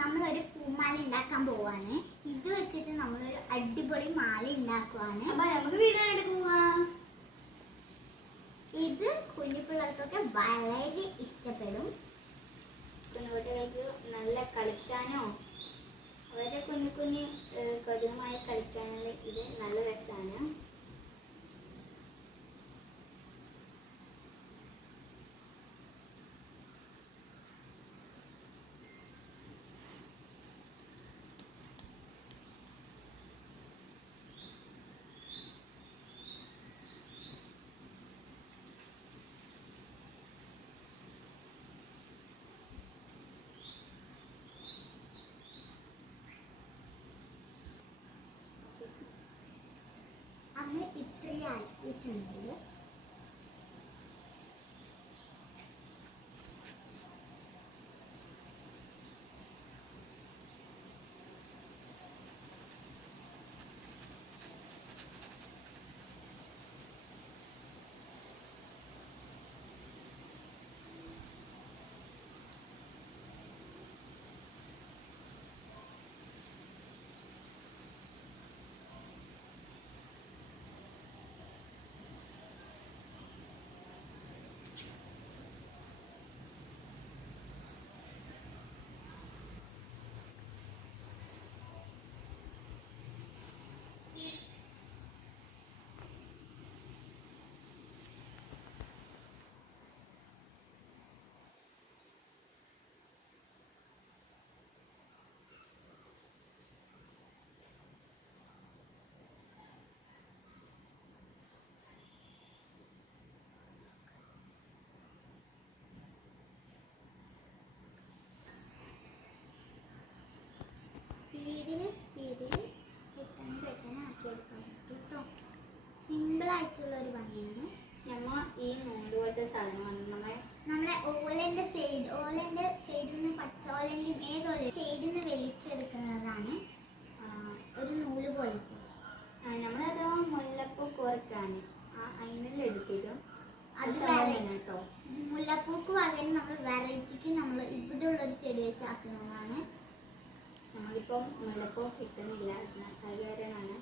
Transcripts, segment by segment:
നമ്മളൊരു പൂമാല ഉണ്ടാക്കാൻ പോവാണ്. ഇത് വെച്ചിട്ട് നമ്മളൊരു അടിപൊളി മാല ഉണ്ടാക്കുവാണ്. അപ്പൊ നമുക്ക് വീഡിയോ പോവാം. ഇത് കുഞ്ഞു പിള്ളേർക്കൊക്കെ വളരെ ഇഷ്ടപ്പെടും. കുഞ്ഞുകുട്ടികൾക്ക് നല്ല കളിക്കാനോ അവരുടെ കുഞ്ഞു കുഞ്ഞു കൗതുകമായി കളിക്കാനുള്ള ഇത് നല്ല രസമാണ്. അന്ന് ഇത്രയും ആക്കിയിട്ടുണ്ട്. സിമ്പിൾ ആയിട്ടുള്ള ഒരു ഭംഗിയാണ്. നമ്മൾ ഈ നൂല് പോലത്തെ സാധനമാണ് നമ്മളെ ഓലന്റെ സൈഡിൽ നിന്ന് പച്ച ഓലന്റെയും ഏതോല സൈഡിൽ നിന്ന് വലിച്ചെടുക്കുന്നതാണ് ഒരു നൂല് പോലത്തെ. നമ്മളത് മുല്ലപ്പൂ കോർക്കാൻ അതിനെല്ലാം എടുത്തിട്ടും അത് കേട്ടോ. മുല്ലപ്പൂക്ക് പകരം നമ്മൾ വെറൈറ്റിക്ക് നമ്മൾ ഇവിടെ ഉള്ളൊരു ചെടി വെച്ച് ആക്കുന്നതാണ്. നമ്മളിപ്പം മുല്ലപ്പൂ കിട്ടുന്നില്ല, കൈകാരനാണ്.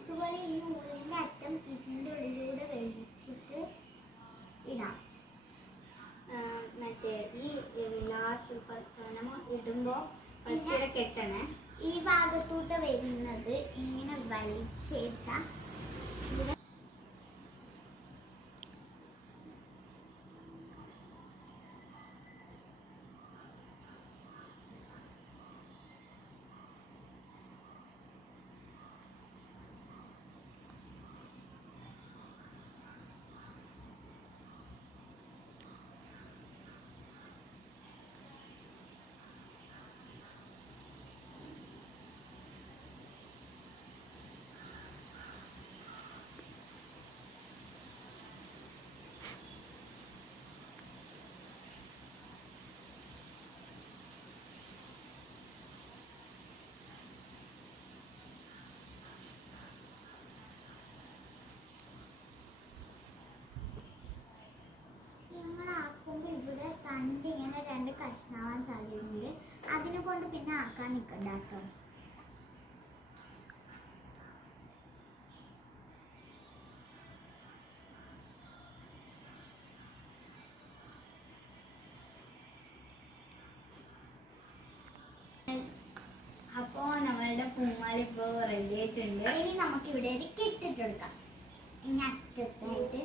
ഇതുപോലെ ഈ നൂലിന്റെ അറ്റം ഇതിന്റെ ഉള്ളിലൂടെ വലിച്ചിട്ട് ഇടാം. മറ്റേ ഈ ലാസ്റ്റ് നമ്മൾ ഇടുമ്പോൾ ഫസ്റ്റ് കെട്ടണേ. ഈ ഭാഗത്തോട്ട് വരുന്നത് ഇങ്ങനെ വലിച്ചേട്ടാ ഇവിടെ തണ്ട് ഇങ്ങനെ രണ്ട് കഷ്ണാവാൻ സാധ്യതയുണ്ട്. അതിനെ കൊണ്ട് പിന്നെ ആക്കാൻ നിൽക്കണ്ട കേട്ടോ. അപ്പോ നമ്മളുടെ പൂമാല ഇപ്പോ റെഡി ആയിട്ടുണ്ട്. ഇനി നമുക്ക് ഇവിടെ ഒരു കെട്ടിട്ടെടുക്കാം ഇനി അറ്റത്തായിട്ട്.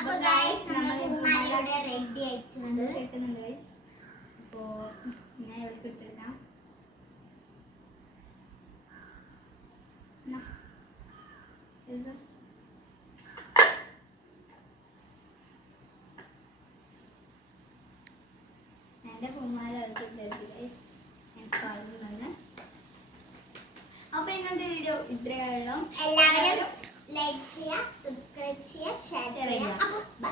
അപ്പൊ ഗൈസ് നമ്മുടെ പൂമാല ഇവിടെ റെഡി ആയിട്ടുണ്ട്. കെട്ടുന്നുണ്ട് ഗൈസ്. അപ്പോ ഞാൻ ഇവിടെ കെട്ടിടാം. എന്റെ പൂമാല ഗൈസ് കാണുന്നുണ്ട്. അപ്പൊ ഇന്നത്തെ വീഡിയോ ഇത്രയേ ഉള്ളൂ. എല്ലാവരും ലൈക്ക് ചെയ്യുക, സബ്സ്ക്രൈബ് സബ്സ്ക്രൈബ് ചെയ്യുക ഷെയർ Share ചെയ്യുക ചെയ്യുക. അപ്പോൾ ബൈ